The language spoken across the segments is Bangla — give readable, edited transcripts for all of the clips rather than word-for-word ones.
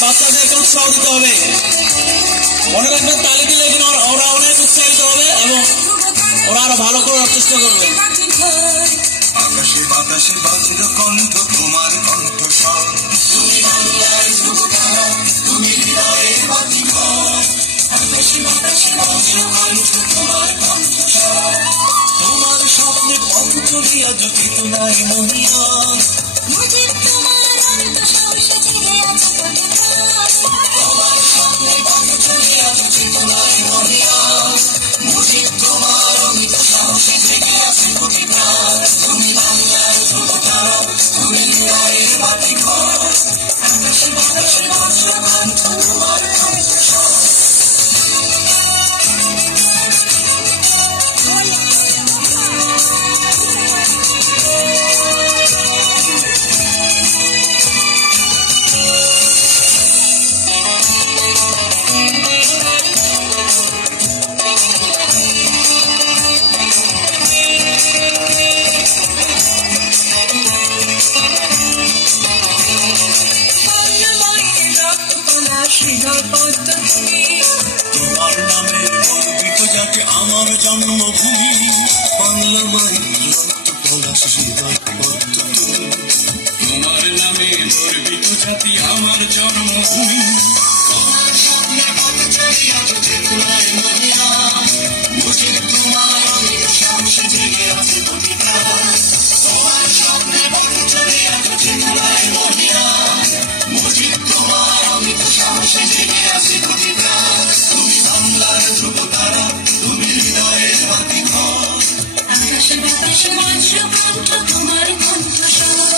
বাচ্চাদেরকে উৎসাহ দিতে হবে। মনে রাখবেন তালি দিলে কিন্তু ওরা অনেক উৎসাহিত হবে এবং ওরা আরো ভালো করার চেষ্টা করবে। আকাশে বাতাসে বজ্র কণ্ঠ তোমার কণ্ঠস্বর, তুমি বাংলার ধ্রুবতারা, তুমি হৃদয়ের বাতিঘর। আকাশে বাতাসে বজ্র কণ্ঠ তোমার কণ্ঠস্বর, তোমার স্বপ্নে পথ চলিয়া যুথিত নাই মহিয়ান। তোমার স্বপ্নে পথ চলিয়া যুথিত নাই মহিয়ান, মুজিব তোমার অমিত সাহসে জেগে আছে প্রতি প্রাণ। তুমি বাংলার ধ্রুবতারা, তুমি হৃদয়ের বাতিঘর। আকাশে বাতাসে বজ্র কণ্ঠ তোমার কণ্ঠস্বর। তোমার নামে গর্বিত যাকে আমার জন্মভূমি, বাংলা মায়ের পলাশ হৃদয় পদ্ম তুমি। তোমার নামে গর্বিত জাতি আমার জন্মভূমি, তোমার স্বপ্নে পথ চলিয়া চেতনায় মহিলা। মুজিব তোমার অমিত সাহসে জেগে আছে প্রতি প্রাণ। তোমার স্বপ্নে পথ চলিয়া চেতনায় মহিলা। মুজিব তোমার অমিত সাহসে জেগে আছে প্রতি প্রাণ। তুমি বাংলার ধ্রুবতারা, তুমি হৃদয়ের বাতিঘর। আকাশে বাতাসে বজ্র কণ্ঠ তোমার কণ্ঠস্বর।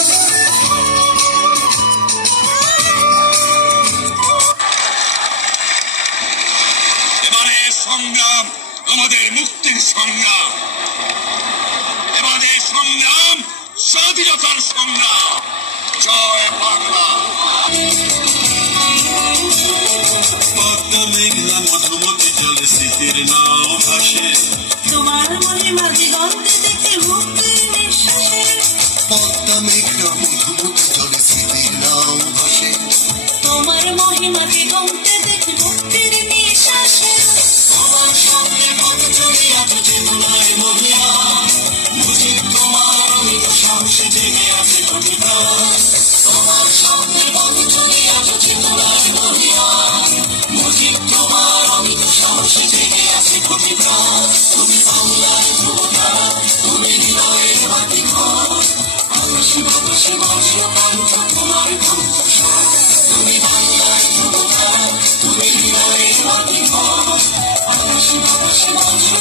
এবারে সংগ্রাম আমাদের মুক্তির সংগ্রাম, এবারে সংগ্রাম স্বাধীনতার সংগ্রাম। জয় বাংলা। পদ্মা মেঘনা মধুমতি জলে স্মৃতির নাও ভাসে, তোমার মহিমা দিগন্তে দেখে মুক্তির নিঃশ্বাসে। পদ্মা মেঘনা মধুমতি জলে স্মৃতির নাও ভাসে, তোমার মহিমা দিগন্তে দেখে মুক্তির নিঃশ্বাসে। তোমার স্বপ্নে পথ চলিয়া চেতনায় মহিলা। মুজিব তোমার অমিত সাহসে জেগে আছে প্রতি প্রাণ। তোমার স্বপ্নে পথ চলিয়া চেতনায় মহিলা। মুজিব তোমার অমিত সাহসে জেগে আছে প্রতি প্রাণ। তুমি বাংলার ধ্রুবতারা, তুমি হৃদয়ের বাতিঘর। আকাশে বাতাসে বজ্র কণ্ঠ তোমার কণ্ঠস্বর, তুমি বাংলার ধ্রুবতারা, তুমি হৃদয়ের বাতিঘর। আকাশে বাতাসে বজ্র